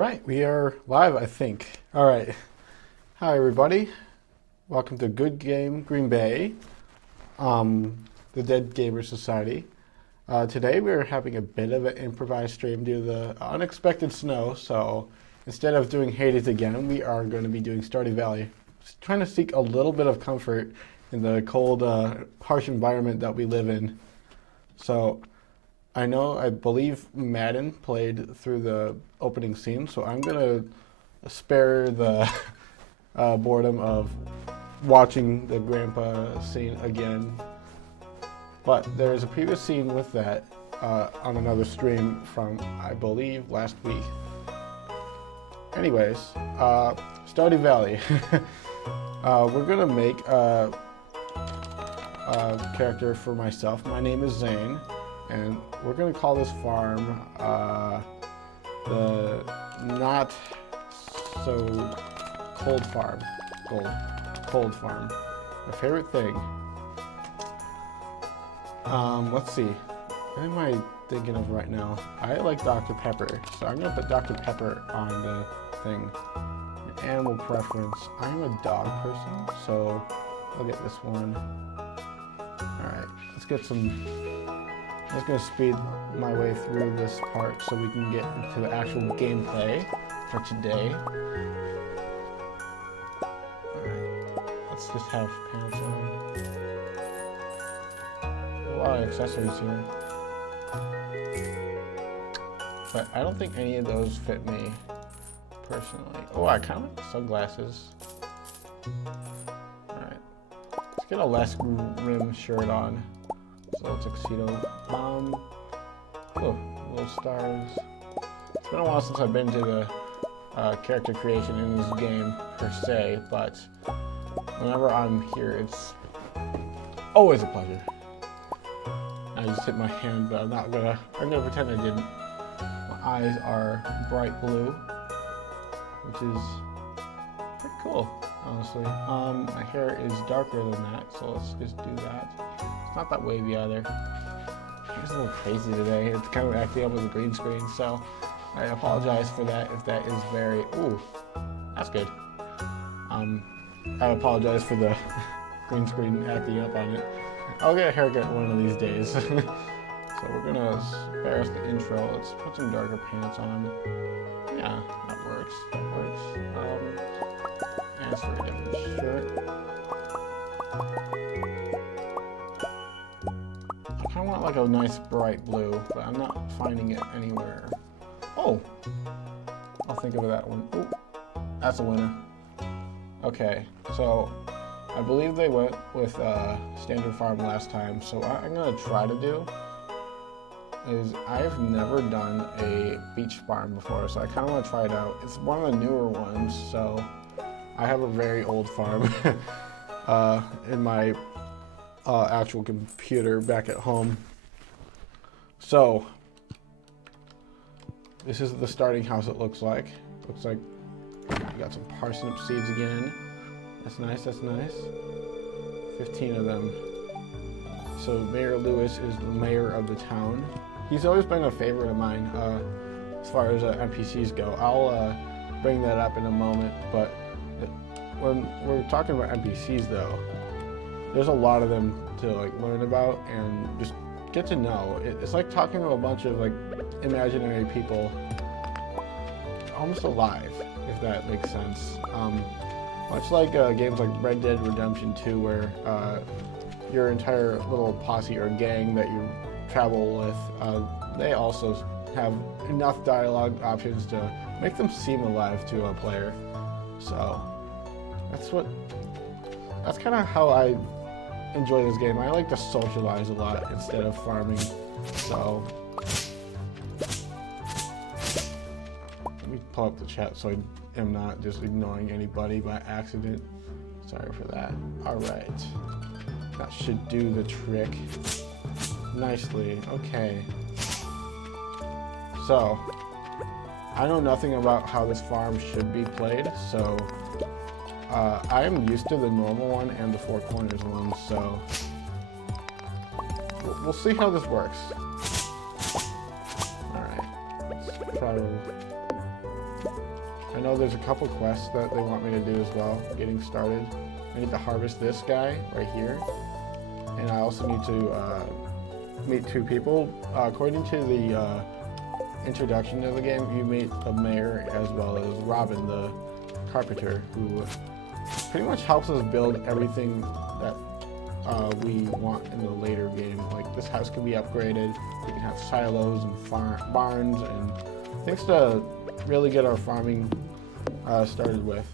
Right, we are live, I think. All right. Hi, everybody. Welcome to Good Game Green Bay, the Dead Gamer Society. Today we're having a bit of an improvised stream due to the unexpected snow, so instead of doing Hades again, we are going to be doing Stardew Valley. Just trying to seek a little bit of comfort in the cold, harsh environment that we live in. So I believe Madden played through the opening scene, so I'm gonna spare the boredom of watching the grandpa scene again. But there's a previous scene with that on another stream from, I believe, last week. Anyways, Stardew Valley. We're gonna make a character for myself. My name is Zane. And we're going to call this farm the not so cold farm. Cold farm. My favorite thing. Let's see. What am I thinking of right now? I like Dr. Pepper, so I'm going to put Dr. Pepper on the thing. Animal preference. I'm a dog person, so I'll get this one. Alright, let's get some... I'm just going to speed my way through this part so we can get into the actual gameplay for today. Alright, let's just have pants on. A lot of accessories here. But I don't think any of those fit me personally. Oh, I kind of like the sunglasses. Alright, let's get a less rim shirt on. Little tuxedo. Oh, little stars. It's been a while since I've been to the character creation in this game per se, but whenever I'm here, it's always a pleasure. I just hit my hand, but I'm gonna pretend I didn't. My eyes are bright blue, which is pretty cool, honestly. My hair is darker than that, so let's just do that. It's not that wavy either. It's a little crazy today. It's kind of acting up with the green screen, so I apologize for that if that is very... Ooh, that's good. I apologize for the green screen acting up on it. I'll get a haircut one of these days. So we're gonna spare us the intro. Let's put some darker pants on. Yeah, that works. That works. Ask for a different shirt. I want like a nice bright blue, but I'm not finding it anywhere. Oh, I'll think of that one. Ooh, that's a winner. Okay, so I believe they went with standard farm last time. So what I'm gonna try to do is I've never done a beach farm before, so I kind of want to try it out. It's one of the newer ones, so I have a very old farm in my actual computer back at home. So this is the starting house. It looks like we got some parsnip seeds again. That's nice. 15 of them. So Mayor Lewis is the mayor of the town. He's always been a favorite of mine as far as NPCs go. I'll bring that up in a moment, but when we're talking about NPCs though, there's a lot of them to like learn about and just get to know. It's like talking to a bunch of like imaginary people, almost alive, if that makes sense. Much like games like Red Dead Redemption 2, where your entire little posse or gang that you travel with, they also have enough dialogue options to make them seem alive to a player. So that's kind of how I enjoy this game. I like to socialize a lot instead of farming. So let me pull up the chat so I am not just ignoring anybody by accident. Sorry for that. All right, that should do the trick nicely. Okay, so I know nothing about how this farm should be played, so I am used to the normal one and the four corners one, so we'll see how this works. Alright, let's try to I know there's a couple quests that they want me to do as well, getting started. I need to harvest this guy right here. And I also need to meet 2 people. According to the introduction to the game, you meet the mayor as well as Robin, the carpenter, who pretty much helps us build everything that we want in the later game. Like, this house can be upgraded, we can have silos and barns and things to really get our farming started with.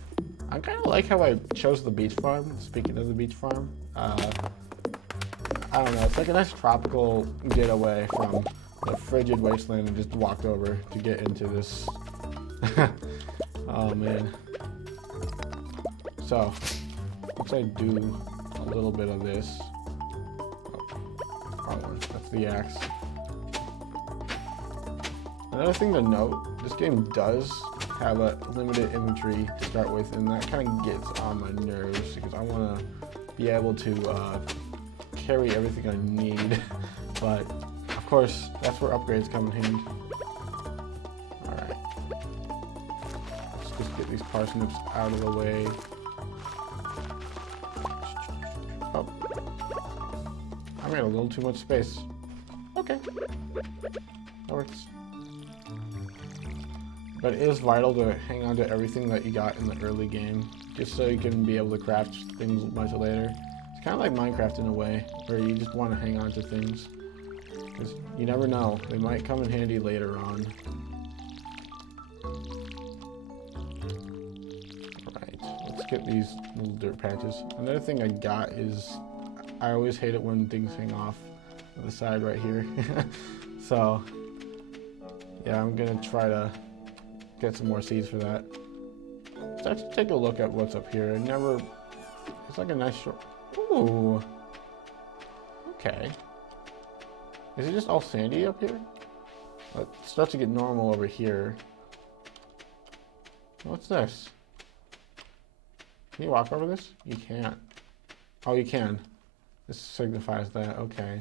I kind of like how I chose the beach farm. Speaking of the beach farm, I don't know, it's like a nice tropical getaway from the frigid wasteland and just walked over to get into this. Oh man. So, once I do a little bit of this, that's the axe. Another thing to note, this game does have a limited inventory to start with, and that kind of gets on my nerves because I want to be able to carry everything I need. But of course, that's where upgrades come in handy. Alright. Let's just get these parsnips out of the way. Oh. I made a little too much space. Okay. That works. But it is vital to hang on to everything that you got in the early game, just so you can be able to craft things much later. It's kind of like Minecraft in a way, where you just want to hang on to things. Because you never know, they might come in handy later on. Alright, let's get these little dirt patches. Another thing I got is, I always hate it when things hang off the side right here. So, yeah, I'm gonna try to get some more seeds for that. Let's actually take a look at what's up here. It's like a nice short. Ooh. Okay. Is it just all sandy up here? It starts to get normal over here. What's this? Can you walk over this? You can't. Oh, you can. This signifies that. Okay.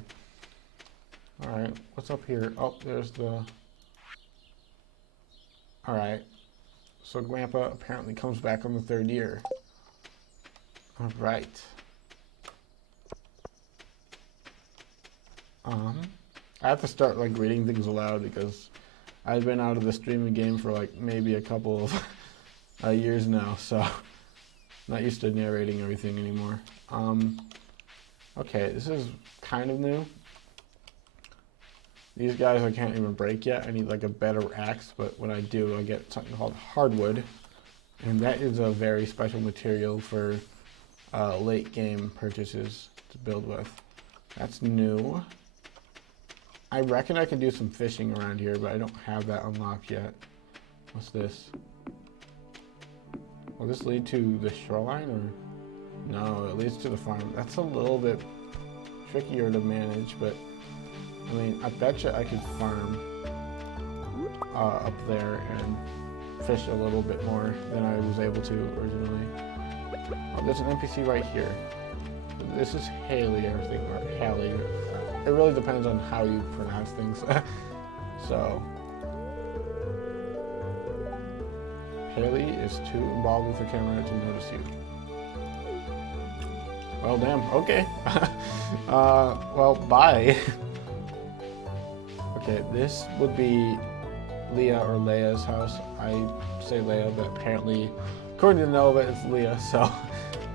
Alright, what's up here? Oh, there's the... Alright, so Grandpa apparently comes back on the 3rd year. Alright. I have to start like reading things aloud because I've been out of the streaming game for like maybe a couple of years now, so I'm not used to narrating everything anymore. Okay, this is kind of new. These guys I can't even break yet. I need like a better axe, but when I do, I get something called hardwood. And that is a very special material for late game purchases to build with. That's new. I reckon I can do some fishing around here, but I don't have that unlocked yet. What's this? Will this lead to the shoreline or? No, it leads to the farm. That's a little bit trickier to manage, but I mean, I bet you I could farm up there and fish a little bit more than I was able to originally. Oh, there's an NPC right here. This is Haley, I think, or Hallie. It really depends on how you pronounce things. So, Haley is too involved with the camera to notice you. Well, damn. Okay. Well, bye. Okay, this would be Leah or Leia's house. I say Leia, but apparently, according to Nova, it's Leah. So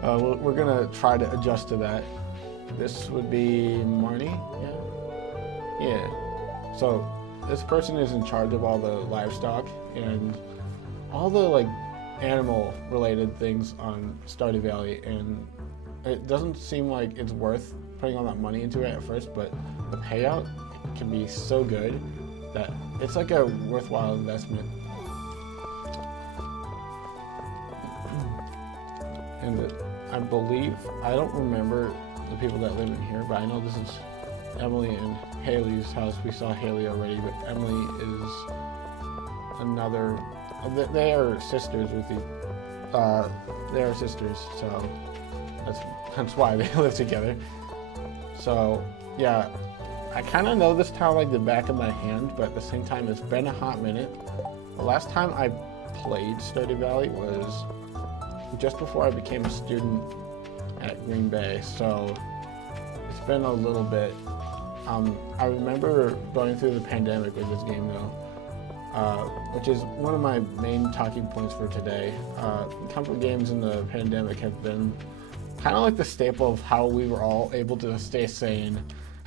we're gonna try to adjust to that. This would be Marnie. Yeah. So this person is in charge of all the livestock and all the like animal-related things on Stardew Valley, and it doesn't seem like it's worth putting all that money into it at first, but the payout can be so good that it's like a worthwhile investment. And I believe, I don't remember the people that live in here, but I know this is Emily and Haley's house. We saw Haley already, but Emily is another, they are sisters with the, they are sisters, so that's why they live together. So yeah, I kind of know this town like the back of my hand, but at the same time, it's been a hot minute. The last time I played Stardew Valley was just before I became a student at Green Bay, so it's been a little bit. I remember going through the pandemic with this game though, which is one of my main talking points for today. Comfort games in the pandemic have been kind of like the staple of how we were all able to stay sane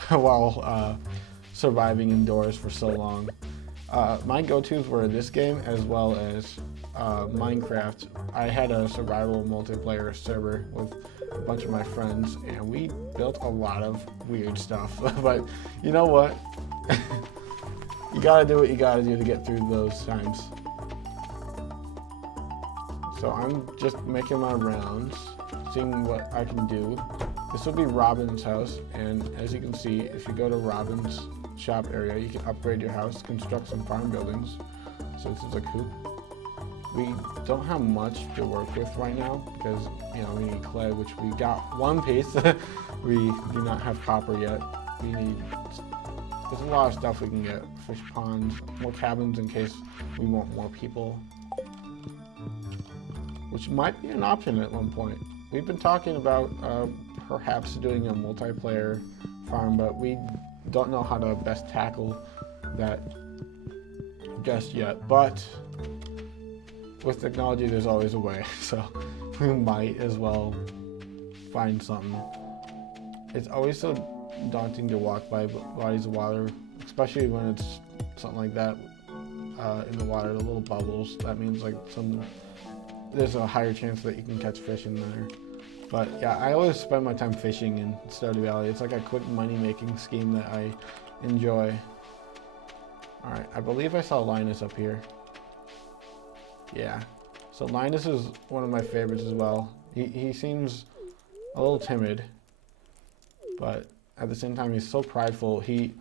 while surviving indoors for so long. My go-tos were this game as well as Minecraft. I had a survival multiplayer server with a bunch of my friends, and we built a lot of weird stuff. But you know what? You gotta do what you gotta do to get through those times. So I'm just making my rounds, seeing what I can do. This will be Robin's house, and as you can see, if you go to Robin's shop area, you can upgrade your house, construct some farm buildings. So this is a coop. We don't have much to work with right now because, you know, we need clay, which we got one piece. We do not have copper yet. There's a lot of stuff we can get. Fish ponds, more cabins in case we want more people, which might be an option at one point. We've been talking about perhaps doing a multiplayer farm, but we don't know how to best tackle that just yet. But with technology, there's always a way, so we might as well find something. It's always so daunting to walk by bodies of water, especially when it's something like that in the water, the little bubbles. That means like there's a higher chance that you can catch fish in there. But yeah, I always spend my time fishing in Stardew Valley. It's like a quick money-making scheme that I enjoy. All right, I believe I saw Linus up here. Yeah, so Linus is one of my favorites as well. He seems a little timid, but at the same time, he's so prideful. He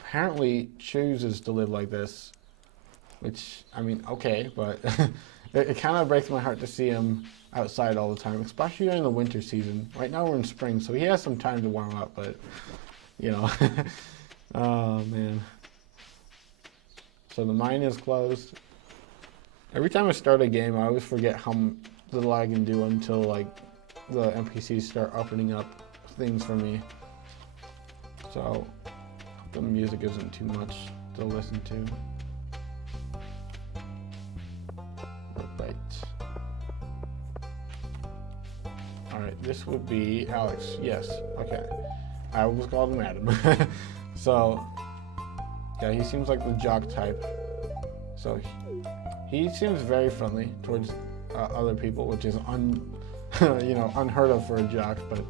apparently chooses to live like this, which, I mean, okay, but it kind of breaks my heart to see him outside all the time, especially during the winter season. Right now we're in spring, so he has some time to warm up, but, you know, oh, man. So the mine is closed. Every time I start a game, I always forget how little I can do until, like, the NPCs start opening up things for me. So, the music isn't too much to listen to. Right. Alright, this would be Alex. Yes, okay. I was called him Adam. So, yeah, he seems like the jock type. So, he seems very friendly towards other people, which is unheard of for a jock, but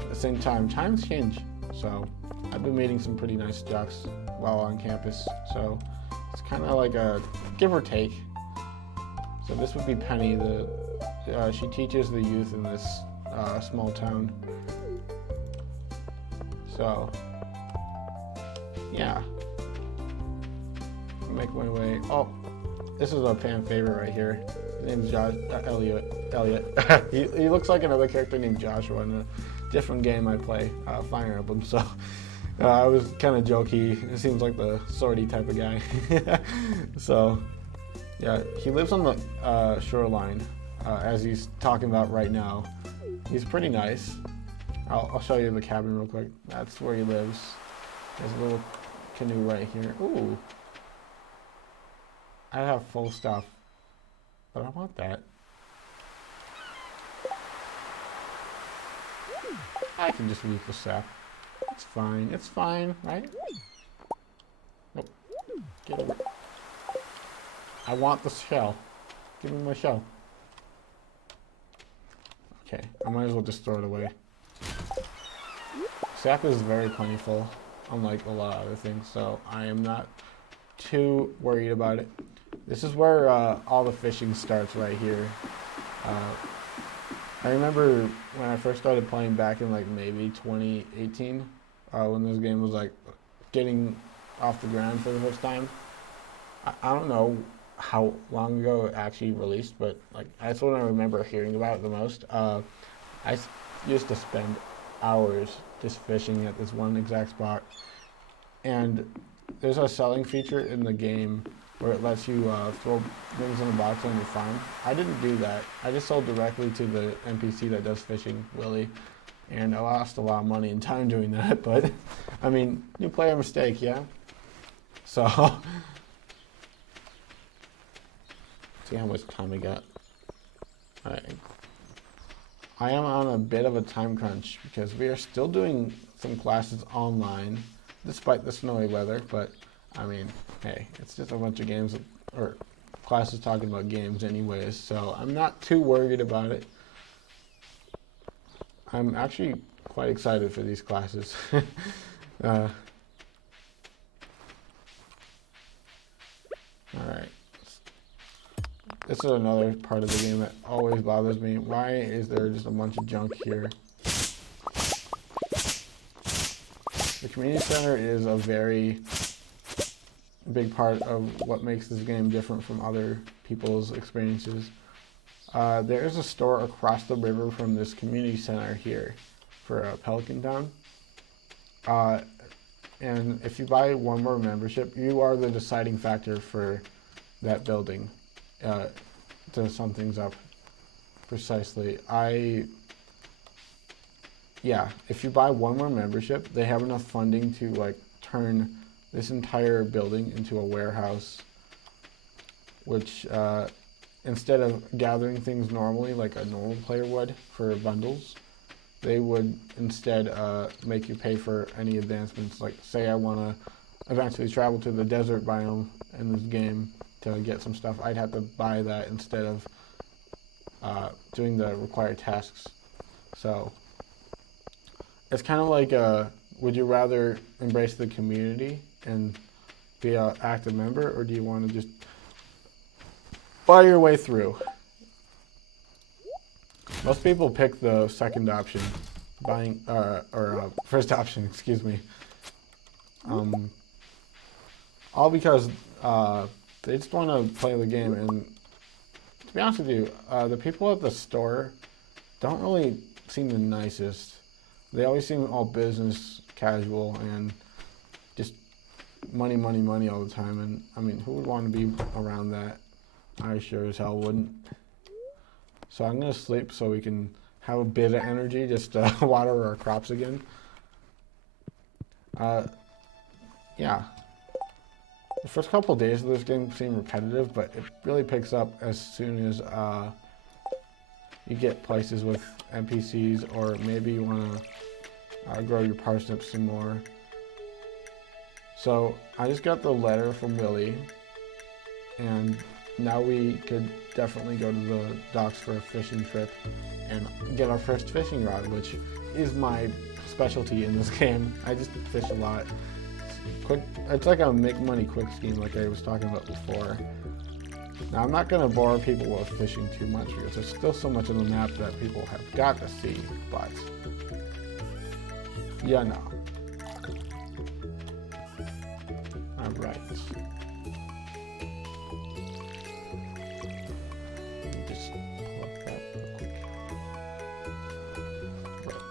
at the same time, times change. So I've been meeting some pretty nice jocks while on campus. So it's kind of like a give or take. So this would be Penny. She teaches the youth in this small town. So yeah, make my way. Oh, this is a fan favorite right here. His name's Elliot. He looks like another character named Joshua in a different game I play, Fire Emblem. So I was kind of jokey. It seems like the swordy type of guy. So yeah, he lives on the shoreline, as he's talking about right now. He's pretty nice. I'll show you the cabin real quick. That's where he lives. There's a little canoe right here. Ooh. I have full stuff, but I want that. I can just reap the sap. It's fine. It's fine, right? Nope. Get over. I want the shell. Give me my shell. Okay, I might as well just throw it away. Sap is very plentiful, unlike a lot of other things, so I am not too worried about it. This is where all the fishing starts right here. I remember when I first started playing back in like maybe 2018, when this game was like getting off the ground for the first time. I don't know how long ago it actually released, but like that's when I remember hearing about it the most. I used to spend hours just fishing at this one exact spot, and there's a selling feature in the game where it lets you throw things in a box on your farm. I didn't do that. I just sold directly to the NPC that does fishing, Willie, and I lost a lot of money and time doing that, but I mean, new player mistake, yeah? So, see how much time we got. Alright. I am on a bit of a time crunch because we are still doing some classes online, despite the snowy weather, but I mean, hey, it's just a bunch of games, or classes talking about games anyways, so I'm not too worried about it. I'm actually quite excited for these classes. Alright. This is another part of the game that always bothers me. Why is there just a bunch of junk here? The community center is a very big part of what makes this game different from other people's experiences. There is a store across the river from this community center here for Pelican Town. And if you buy one more membership, you are the deciding factor for that building to sum things up precisely. Yeah, if you buy one more membership, they have enough funding to like turn this entire building into a warehouse, which instead of gathering things normally like a normal player would for bundles, they would instead make you pay for any advancements. Like say I want to eventually travel to the desert biome in this game to get some stuff, I'd have to buy that instead of doing the required tasks. So it's kind of like, would you rather embrace the community and be an active member, or do you want to just buy your way through? Most people pick the second option, buying, first option, excuse me. All because they just want to play the game, and to be honest with you, the people at the store don't really seem the nicest. They always seem all business casual and just money, money, money all the time. And I mean, who would want to be around that? I sure as hell wouldn't. So I'm going to sleep so we can have a bit of energy just to water our crops again. Yeah. The first couple of days of this game seem repetitive, but it really picks up as soon as you get places with NPCs, or maybe you want to grow your parsnips some more. So I just got the letter from Willie, and now we could definitely go to the docks for a fishing trip and get our first fishing rod, which is my specialty in this game. I just fish a lot. It's like a make money quick scheme like I was talking about before. Now I'm not going to bore people with fishing too much because there's still so much on the map that people have got to see, but yeah, no. Alright. Just pull up that real quick. Right.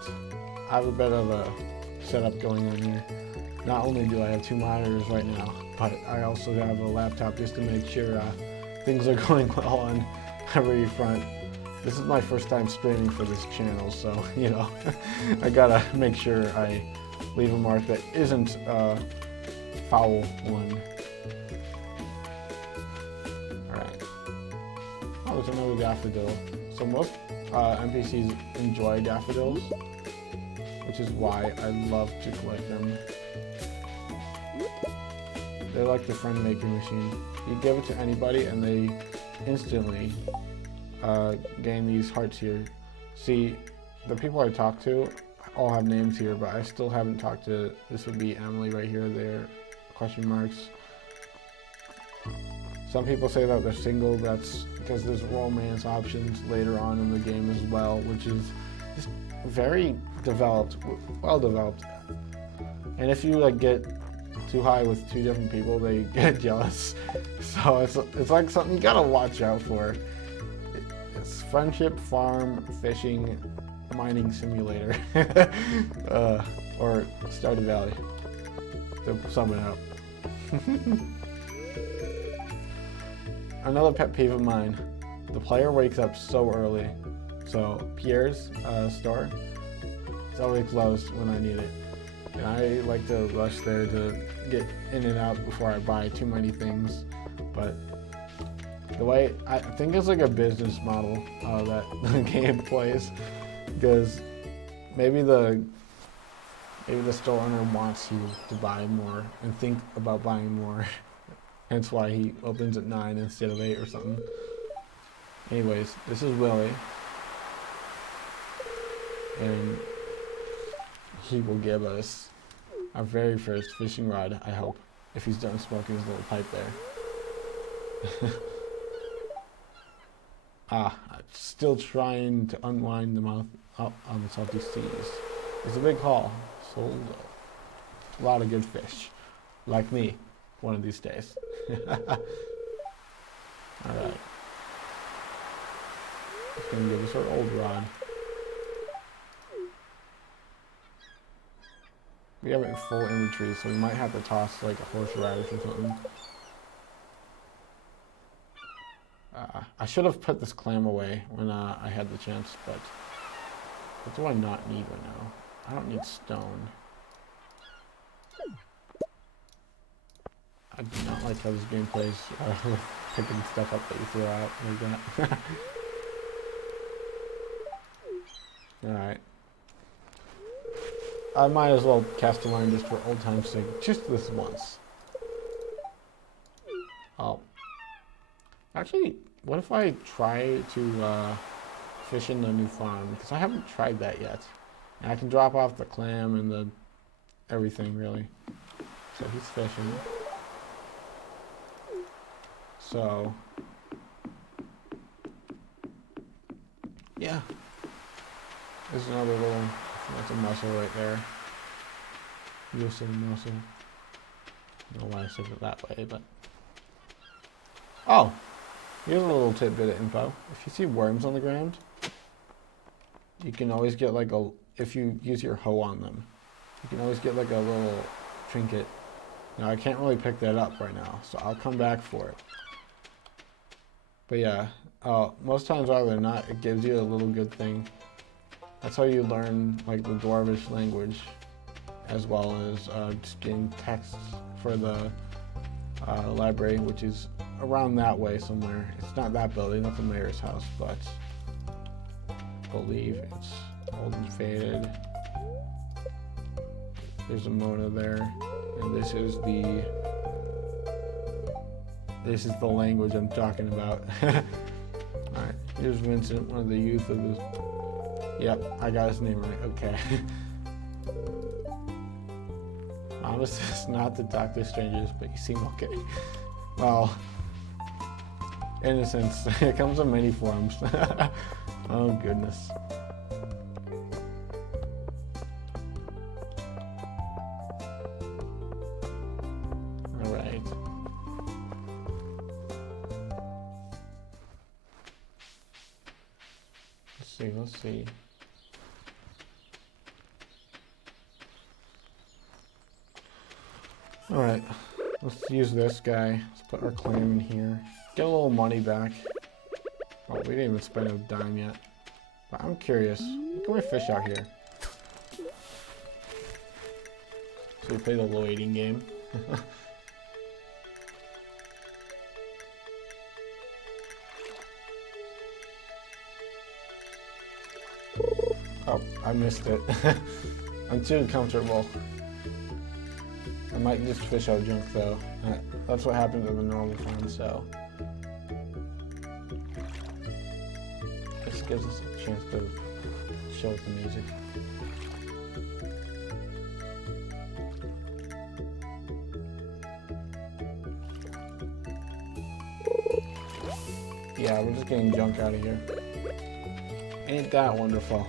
I have a bit of a setup going on here. Not only do I have two monitors right now, but I also have a laptop just to make sure things are going well on every front. This is my first time streaming for this channel, so, you know, I gotta make sure I leave a mark that isn't a foul one. Alright. Oh, there's another daffodil. So most NPCs enjoy daffodils, which is why I love to collect them. They're like the friend making machine. You give it to anybody and they instantly gain these hearts here. See, the people I talk to all have names here, but I still haven't talked to, this would be Emily right here, there, question marks. Some people say that they're single, that's because there's romance options later on in the game as well, which is just very developed, well developed. And if you like get too high with two different people, they get jealous. So it's like something you gotta watch out for. It's friendship, farm, fishing, mining simulator, or Stardew Valley, to sum it up. another pet peeve of mine. The player wakes up so early. So Pierre's store is always closed when I need it. And I like to rush there to get in and out before I buy too many things. But the way, I think it's like a business model that the game plays. Because maybe the store owner wants you to buy more and think about buying more. Hence why he opens at 9 instead of 8 or something. Anyways, this is Willie. And he will give us our very first fishing rod, I hope, if he's done smoking his little pipe there. I'm still trying to unwind the mouth up on the salty seas. It's a big haul, sold a lot of good fish, like me, one of these days. Alright. It's gonna give us our old rod. We have it in full inventory, so we might have to toss like a horseradish or something. I should have put this clam away when I had the chance, but what do I not need right now? I don't need stone. I do not like how this game plays with picking stuff up that you throw out like that. Alright. I might as well cast a line just for old time's sake, just this once. Oh. Actually, what if I try to fish in the new farm? Because I haven't tried that yet. And I can drop off the clam and the everything, really. So he's fishing. So, yeah. There's another little, that's a mussel right there. You'll see the mussel. I don't know why I said it that way, but. Oh! Here's a little tidbit of info. If you see worms on the ground, you can always get like a, if you use your hoe on them, you can always get like a little trinket. Now I can't really pick that up right now, so I'll come back for it. But yeah, most times rather than not, it gives you a little good thing. That's how you learn like the Dwarvish language, as well as just getting texts for the library, which is around that way somewhere. It's not that building, not the mayor's house, but I believe it's old and faded. There's a Mona there, and this is the language I'm talking about. Alright, here's Vincent, one of the youth of this. Yep, I got his name right, okay. Promise is not to talk to strangers, but you seem okay. Well, innocence, it comes in many forms. Oh goodness. Alright. Let's see. Alright, let's use this guy. Let's put our clam in here. Get a little money back. Oh, we didn't even spend a dime yet. But I'm curious. What can we fish out here? So we play the waiting game. Oh, I missed it. I'm too comfortable. I might just fish out junk though. That's what happens in the normal farm, so. This gives us a chance to show the music. Yeah, we're just getting junk out of here. Ain't that wonderful?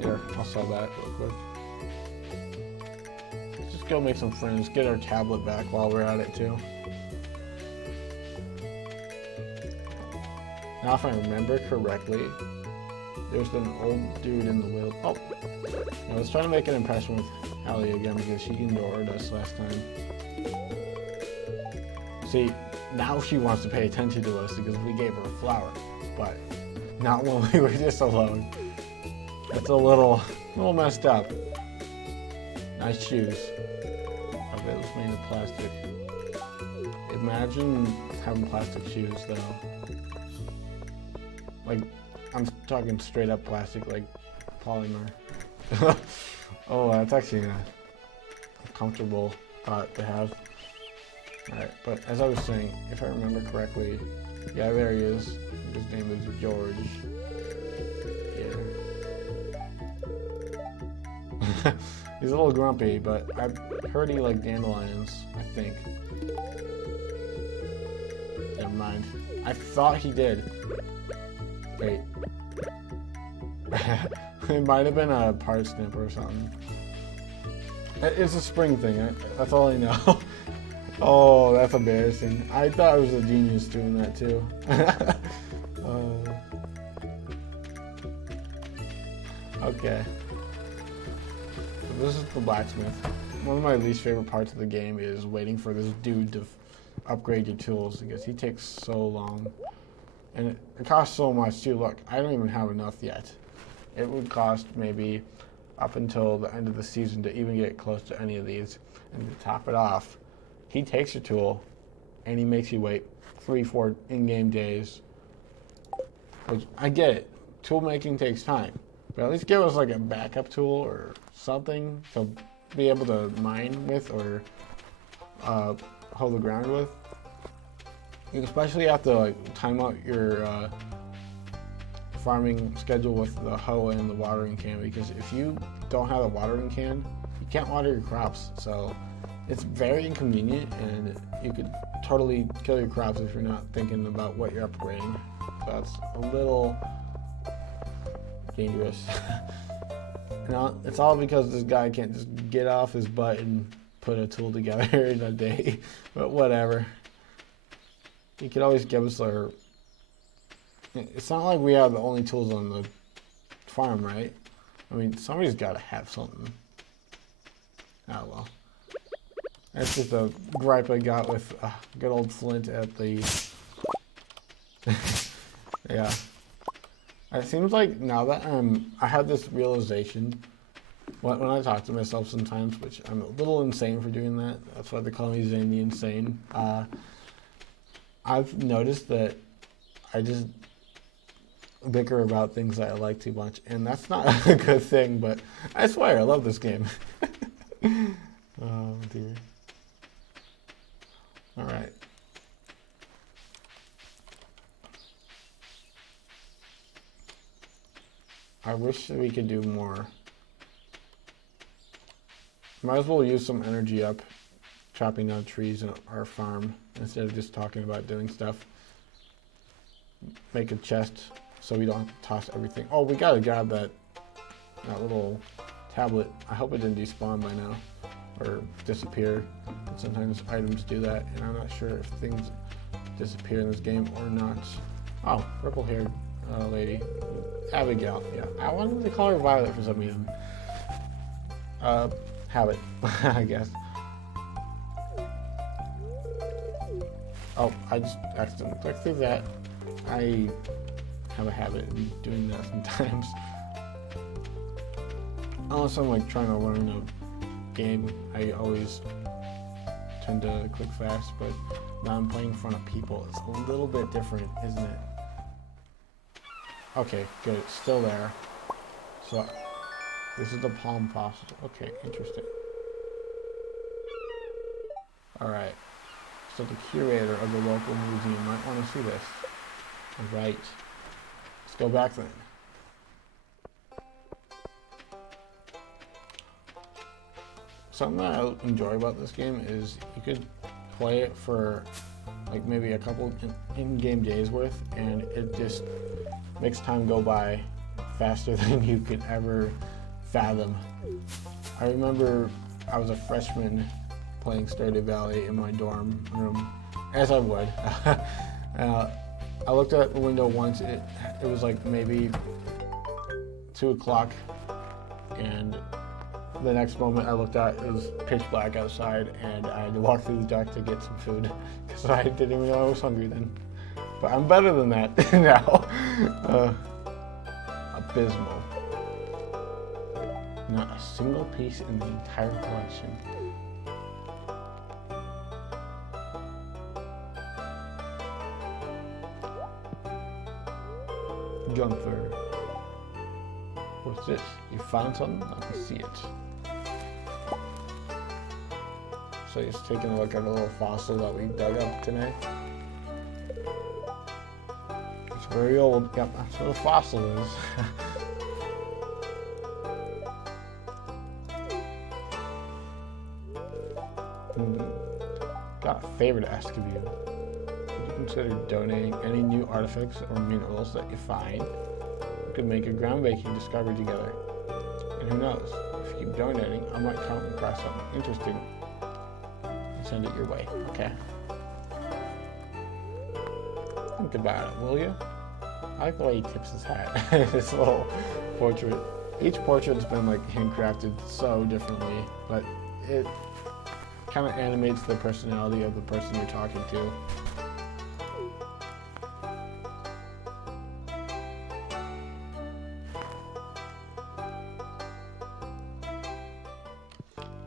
Here, I'll sell that real quick. Let's just go make some friends. Get our tablet back while we're at it too. Now if I remember correctly, there's an old dude in the wheel. Oh! I was trying to make an impression with Allie again because she ignored us last time. See, now she wants to pay attention to us because we gave her a flower, but not when we were just alone. That's a little messed up. Nice shoes. I bet it was made of plastic. Imagine having plastic shoes though. Like, I'm talking straight up plastic, like polymer. Oh, that's actually a comfortable thought to have. Alright, but as I was saying, if I remember correctly, yeah, there he is. His name is George. Yeah. He's a little grumpy, but I've heard he liked dandelions, I think. Never mind. I thought he did. Wait. It might have been a parsnip or something. It's a spring thing, that's all I know. Oh, that's embarrassing. I thought I was a genius doing that too. Okay. So this is the blacksmith. One of my least favorite parts of the game is waiting for this dude to upgrade your tools because he takes so long. And it costs so much too. Look, I don't even have enough yet. It would cost maybe up until the end of the season to even get close to any of these. And to top it off, he takes your tool and he makes you wait 3-4 in-game days. Which, I get it. Tool making takes time. But at least give us like a backup tool or something to be able to mine with or hold the ground with. You especially have to like time out your farming schedule with the hoe and the watering can, because if you don't have a watering can, you can't water your crops. So it's very inconvenient, and you could totally kill your crops if you're not thinking about what you're upgrading. So that's a little dangerous. Now, it's all because this guy can't just get off his butt and put a tool together in a day, but whatever. He could always give us our... It's not like we have the only tools on the farm, right? I mean, somebody's got to have something. Oh, well. That's just a gripe I got with good old Flint at the... Yeah. It seems like now that I have this realization when I talk to myself sometimes, which I'm a little insane for doing that. That's why they call me Zane the Insane. I've noticed that I just bicker about things that I like too much, and that's not a good thing, but I swear I love this game. Oh dear. Alright. I wish that we could do more. Might as well use some energy up chopping down trees in our farm instead of just talking about doing stuff. Make a chest so we don't have to toss everything. Oh, we gotta grab that little tablet. I hope it didn't despawn by now or disappear. Sometimes items do that, and I'm not sure if things disappear in this game or not. Oh, purple-haired lady. Abigail, yeah. I wanted to call her Violet for some reason. Habit, I guess. Oh, I just accidentally clicked through that. I have a habit of doing that sometimes. Unless I'm like trying to learn a game, I always tend to click fast, but now I'm playing in front of people. It's a little bit different, isn't it? Okay, good. It's still there. So, this is the palm fossil. Okay, interesting. Alright. So the curator of the local museum might want to see this. Alright. Let's go back then. Something that I enjoy about this game is you could play it for like maybe a couple in-game days worth, and it just makes time go by faster than you could ever fathom. I remember I was a freshman playing Stardew Valley in my dorm room, as I would. I looked out the window once, it was like maybe 2 o'clock, and the next moment I looked out, it was pitch black outside, and I had to walk through the dark to get some food because I didn't even know I was hungry then. But I'm better than that now. Abysmal. Not a single piece in the entire collection. Gunther. What's this? You found something? Let me see it. So he's taking a look at a little fossil that we dug up today. It's very old. Yep, that's what a fossil is. Got a favor to ask of you. Would you consider donating any new artifacts or minerals that you find? We could make a groundbreaking discovery together. And who knows, if you keep donating, I might come across something interesting and send it your way, okay? Think about it, will you? I like the way he tips his hat. This little portrait. Each portrait's been like handcrafted so differently, but it kind of animates the personality of the person you're talking to.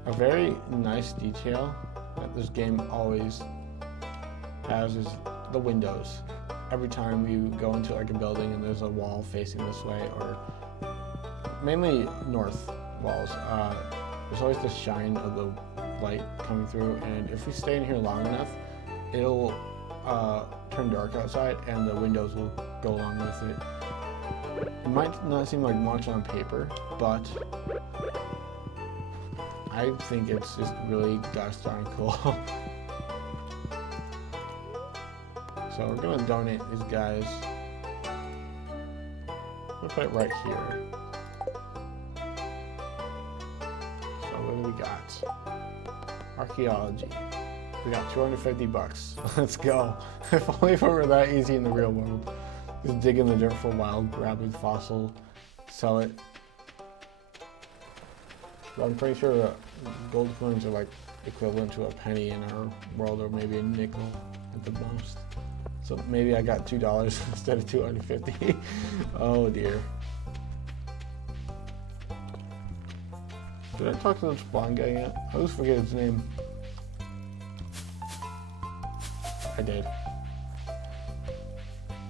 A very nice detail that this game always has is the windows. Every time you go into like a building and there's a wall facing this way, or mainly north walls, there's always the shine of the light coming through, and if we stay in here long enough, it'll turn dark outside and the windows will go along with it. It might not seem like much on paper, but I think it's just really gosh darn cool. So we're gonna donate these guys. We'll put it right here. So what do we got? Archaeology. We got 250 bucks. Let's go. If only if it were that easy in the real world. Just dig in the dirt for a while, grab a fossil, sell it. But I'm pretty sure that gold coins are like equivalent to a penny in our world, or maybe a nickel at the most. So maybe I got $2 instead of 250. Oh dear. Did I talk to the blonde guy yet? I always forget his name. I did.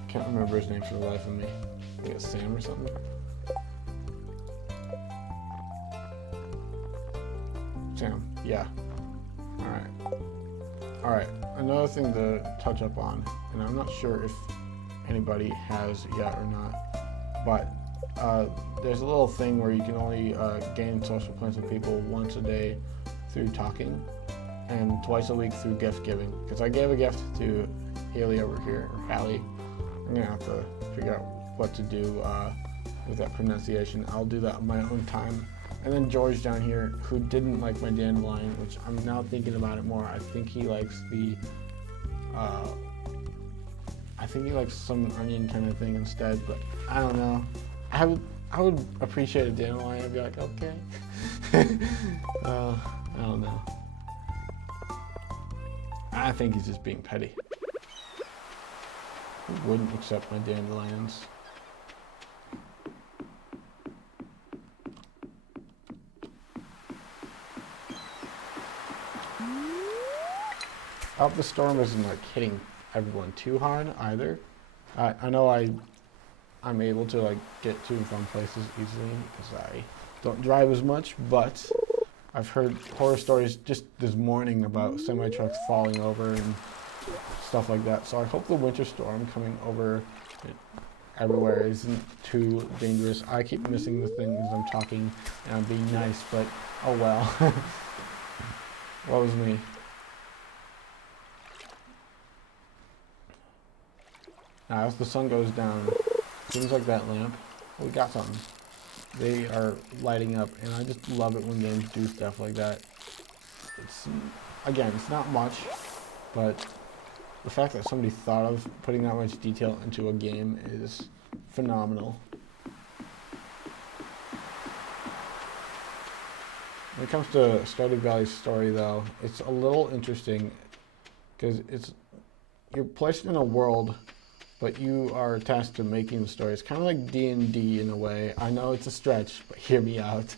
Can't remember his name for the life of me. I think it's Sam or something. Sam, yeah. Alright, another thing to touch up on, and I'm not sure if anybody has yet or not, but there's a little thing where you can only gain social points with people once a day through talking, and twice a week through gift giving. Because I gave a gift to Haley over here, or Hallie. I'm gonna have to figure out what to do with that pronunciation. I'll do that on my own time. And then George down here, who didn't like my dandelion, which I'm now thinking about it more. I think he likes the, I think he likes some onion kind of thing instead, but I don't know. I would appreciate a dandelion. I'd be like, okay. I don't know. I think he's just being petty. Who wouldn't accept my dandelions? I hope the storm isn't like hitting everyone too hard either. I know I'm able to like get to and from places easily because I don't drive as much, but I've heard horror stories just this morning about semi-trucks falling over and stuff like that. So I hope the winter storm coming over everywhere isn't too dangerous. I keep missing the things I'm talking and I'm being nice, but oh well. What was me? Now, as the sun goes down, seems like that lamp, we got something. They are lighting up, and I just love it when games do stuff like that. It's, again, it's not much, but the fact that somebody thought of putting that much detail into a game is phenomenal. When it comes to Stardew Valley's story, though, it's a little interesting because you're placed in a world, but you are tasked to making the story. It's kind of like D&D in a way. I know it's a stretch, but hear me out.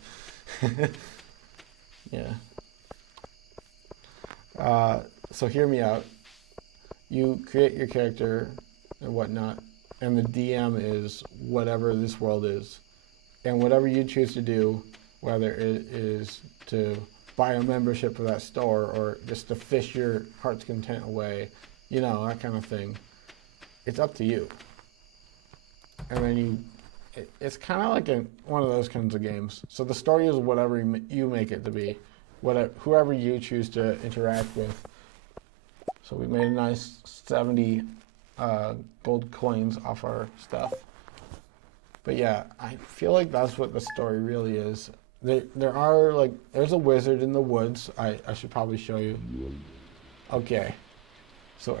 Yeah. So hear me out. You create your character and whatnot, and the DM is whatever this world is. And whatever you choose to do, whether it is to buy a membership for that store or just to fish your heart's content away, you know, that kind of thing, it's up to you. And then it's kind of like one of those kinds of games. So the story is whatever you make it to be, whoever you choose to interact with. So we made a nice 70 gold coins off our stuff. But yeah, I feel like that's what the story really is. There's a wizard in the woods. I should probably show you. Okay. So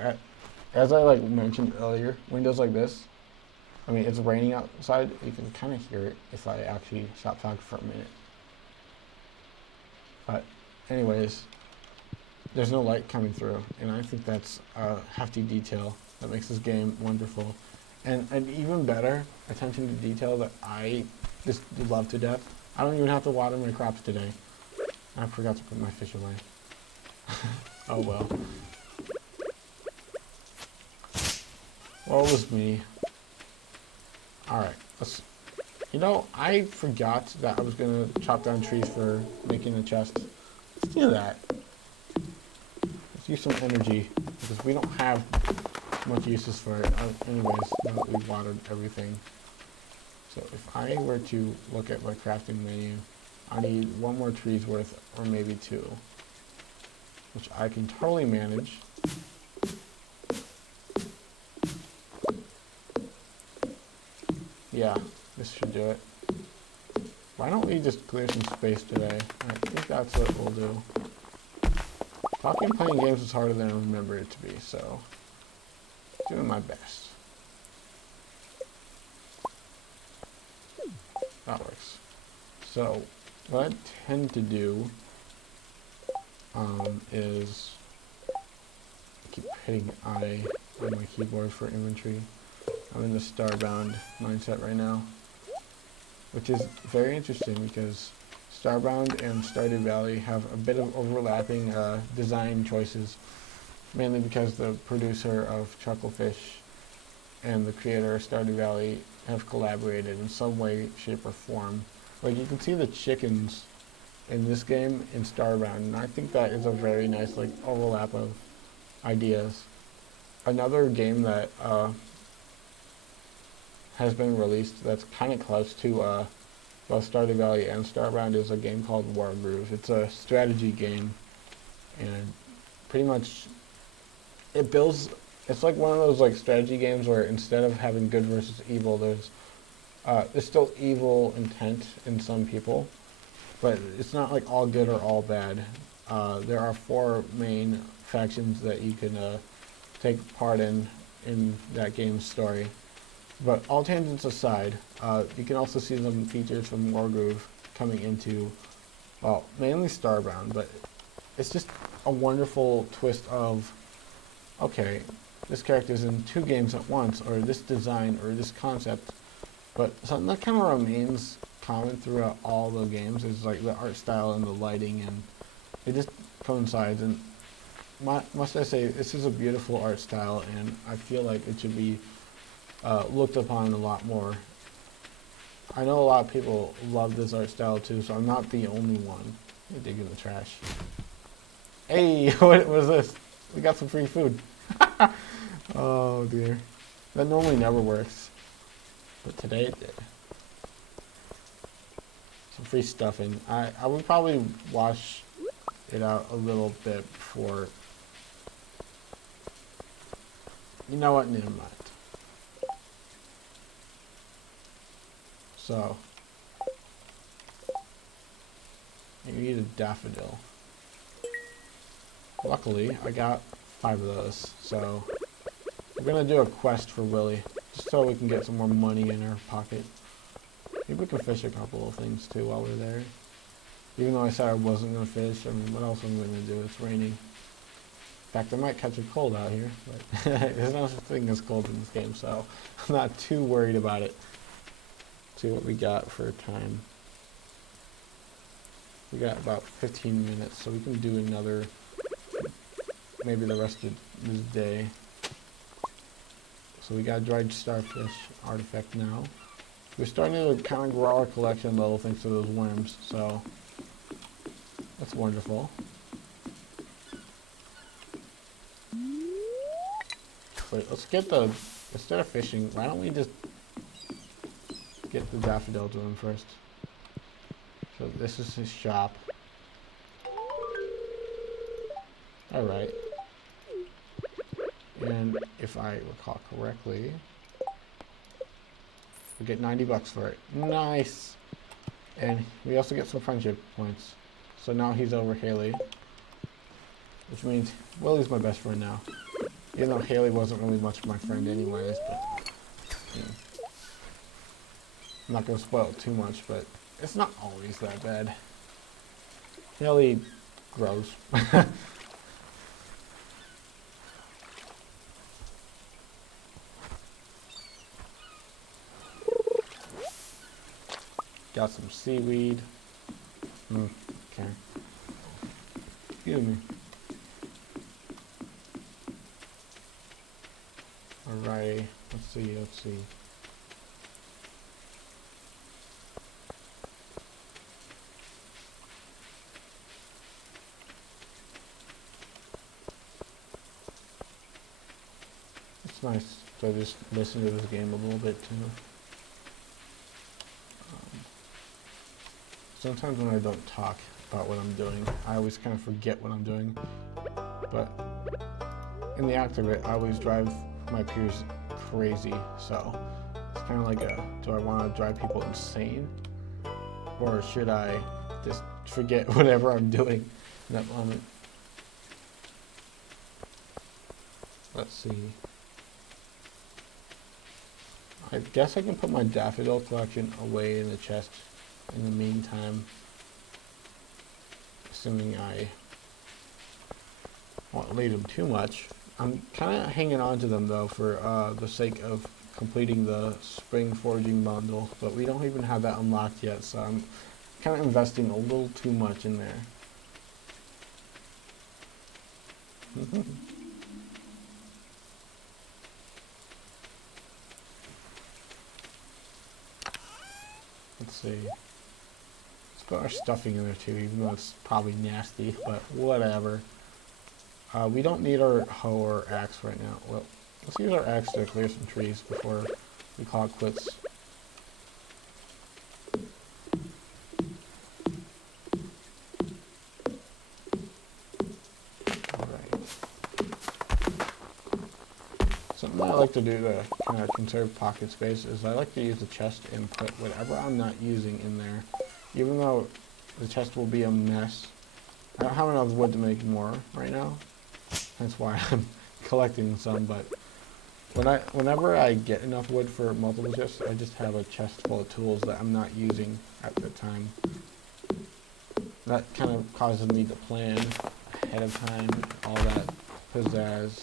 as I mentioned earlier, windows like this, I mean, it's raining outside. You can kind of hear it if I actually stop talking for a minute. But anyways, there's no light coming through, and I think that's a hefty detail that makes this game wonderful. And an even better attention to detail that I just love to death. I don't even have to water my crops today. I forgot to put my fish away. Oh well. Woe was me. Alright, I forgot that I was going to chop down trees for making a chest. Let's do that. Let's use some energy, because we don't have much uses for it. Anyways, now that we've watered everything. So if I were to look at my crafting menu, I need one more tree's worth, or maybe two, which I can totally manage. Yeah, this should do it. Why don't we just clear some space today? I think that's what we'll do. Talking and playing games is harder than I remember it to be, so doing my best. That works. So what I tend to do is keep hitting I on my keyboard for inventory. I'm in the Starbound mindset right now, which is very interesting because Starbound and Stardew Valley have a bit of overlapping design choices, mainly because the producer of Chucklefish and the creator of Stardew Valley have collaborated in some way, shape, or form. Like, you can see the chickens in this game in Starbound, and I think that is a very nice overlap of ideas. Another game that has been released that's kind of close to both Stardew Valley and Starbound is a game called Wargroove. It's a strategy game, and pretty much it builds. It's like one of those strategy games where instead of having good versus evil, there's still evil intent in some people, but it's not all good or all bad. There are 4 main factions that you can take part in that game's story. But all tangents aside, you can also see some features from Wargroove coming into, well, mainly Starbound, but it's just a wonderful twist of, okay, this character's in 2 games at once, or this design, or this concept, but something that kind of remains common throughout all the games is the art style and the lighting, and it just coincides. And must I say, this is a beautiful art style, and I feel like it should be looked upon a lot more. I know a lot of people love this art style too, so I'm not the only one. Let me dig in the trash. Hey, what was this? We got some free food. Oh dear. That normally never works, but today it did. Some free stuffing. I would probably wash it out a little bit before. You know what? Never mind. So, you need a daffodil. Luckily, I got 5 of those, so we're gonna do a quest for Willy, just so we can get some more money in our pocket. Maybe we can fish a couple of things too while we're there. Even though I said I wasn't going to fish, I mean, what else am I going to do? It's raining. In fact, I might catch a cold out here, but there's no such thing as cold in this game, so I'm not too worried about it. Let's see what we got for time. We got about 15 minutes, so we can do another, maybe the rest of this day. So we got dried starfish artifact now. We're starting to kind of grow our collection a little thanks to those worms, so that's wonderful. Wait, let's get the, instead of fishing, why don't we just get the daffodil to him first? So this is his shop. Alright. And if I recall correctly, we get 90 bucks for it. Nice! And we also get some friendship points. So now he's over Haley. Which means Willie's my best friend now. Even though Haley wasn't really much of my friend anyways, but yeah. I'm not gonna spoil it too much, but it's not always that bad. Haley grows. Got some seaweed. Okay. Excuse me. Alrighty. Let's see. It's nice to just listen to this game a little bit too. Sometimes when I don't talk about what I'm doing, I always kind of forget what I'm doing. But in the act of it, I always drive my peers crazy. So it's kind of like do I want to drive people insane? Or should I just forget whatever I'm doing in that moment? Let's see. I guess I can put my daffodil collection away in the chest in the meantime, assuming I won't lead them too much. I'm kind of hanging on to them though for the sake of completing the spring foraging bundle, but we don't even have that unlocked yet, so I'm kind of investing a little too much in there. Let's see. Let's put our stuffing in there too, even though it's probably nasty, but whatever. We don't need our hoe or axe right now. Well, let's use our axe to clear some trees before we call it quits. Alright. Something I like to do to kind of conserve pocket space is I like to use the chest and put whatever I'm not using in there. Even though the chest will be a mess. I don't have enough wood to make more right now. That's why I'm collecting some, but whenever I get enough wood for multiple chests, I just have a chest full of tools that I'm not using at the time. That kind of causes me to plan ahead of time, all that pizzazz.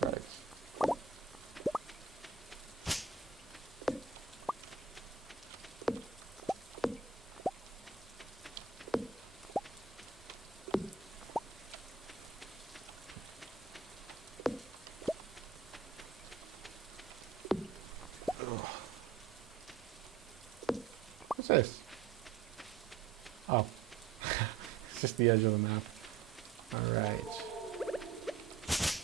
Right. What's this? Oh. It's just the edge of the map. Alright. It's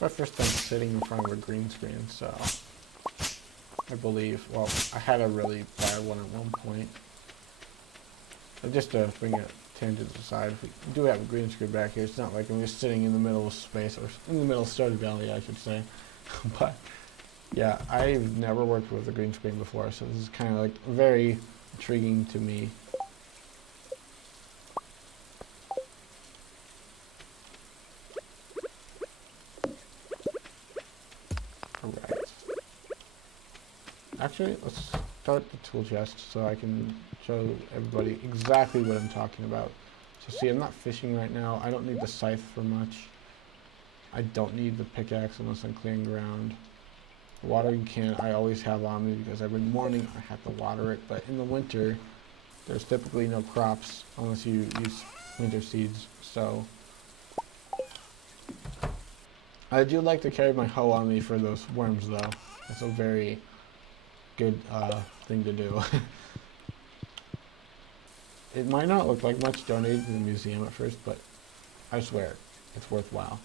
my first time sitting in front of a green screen, so I believe, well, I had a really bad one at one point. But just to bring a tangent aside, if we do have a green screen back here, it's not like I'm just sitting in the middle of space, or in the middle of Stardew Valley, I should say. But yeah, I've never worked with a green screen before, so this is kind of like very intriguing to me. Alright. Actually, let's start the tool chest so I can show everybody exactly what I'm talking about. So see, I'm not fishing right now. I don't need the scythe for much. I don't need the pickaxe unless I'm clearing ground. The watering can I always have on me because every morning I have to water it, but in the winter, there's typically no crops unless you use winter seeds, so I do like to carry my hoe on me for those worms though. It's a very good thing to do. It might not look like much donated to the museum at first, but I swear, it's worthwhile.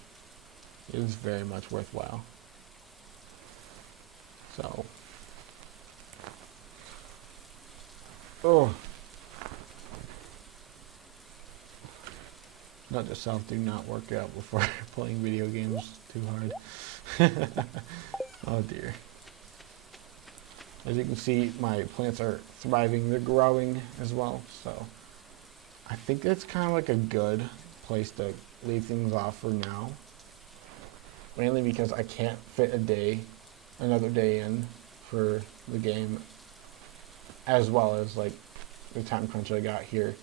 It is very much worthwhile. So, oh, not just self, do not work out before playing video games too hard. Oh dear. As you can see, my plants are thriving, they're growing as well, so I think it's kind of like a good place to leave things off for now. Mainly because I can't fit another day in for the game, as well as like the time crunch I got here.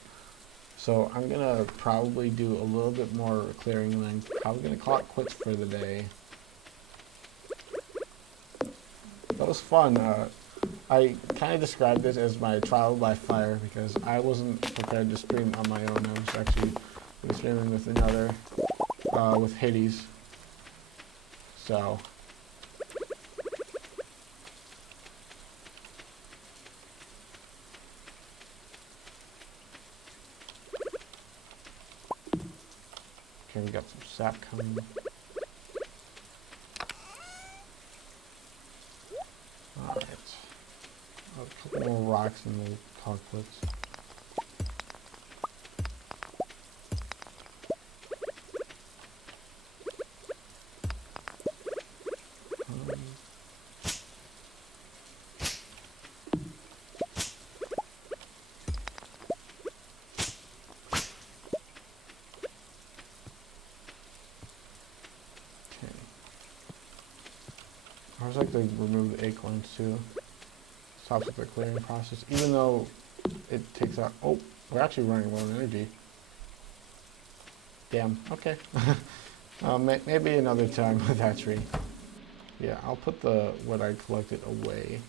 So I'm gonna probably do a little bit more clearing and then probably gonna call it quits for the day. That was fun. I kind of described this as my trial by fire because I wasn't prepared to stream on my own. I was actually streaming with another, with Hades. So, okay, we got some sap coming. Alright. A couple more rocks and we'll call it quits. I always like to remove the acorns too. Stops with the clearing process, even though it takes out. Oh, we're actually running low on energy. Damn. Okay. Maybe another time with that tree. Yeah, I'll put what I collected away.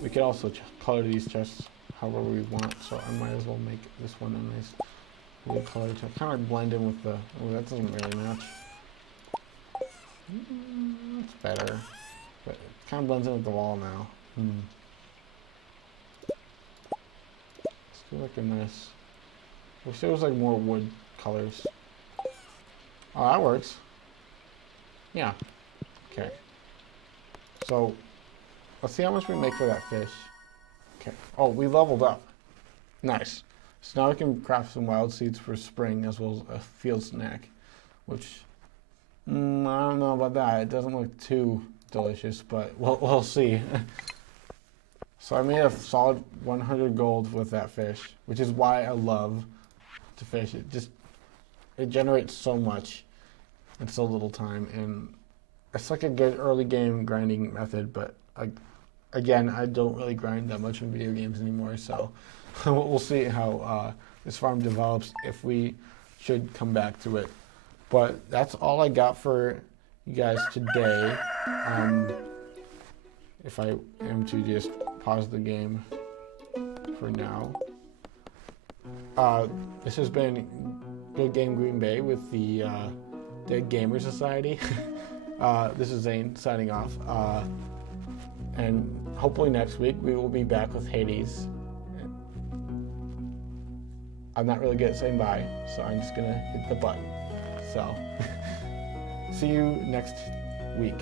We could also color these chests however we want, so I might as well make this one a nice blue color to kind of blend in with the. Oh, that doesn't really match. That's better, but it kind of blends in with the wall now. Let's do like a nice. I wish there was like more wood colors. Oh, that works. Yeah. Okay. So, let's see how much we make for that fish. Okay. Oh, we leveled up. Nice. So now we can craft some wild seeds for spring as well as a field snack, which I don't know about that. It doesn't look too delicious, but we'll see. So I made a solid 100 gold with that fish, which is why I love to fish. It generates so much in so little time, and it's like a good early game grinding method. But again, I don't really grind that much in video games anymore, so we'll see how this farm develops if we should come back to it. But that's all I got for you guys today. If I am to just pause the game for now. This has been Good Game Green Bay with the Dead Gamer Society. This is Zane signing off. And hopefully next week we will be back with Hades. I'm not really good at saying bye, so I'm just gonna hit the button. So, see you next week.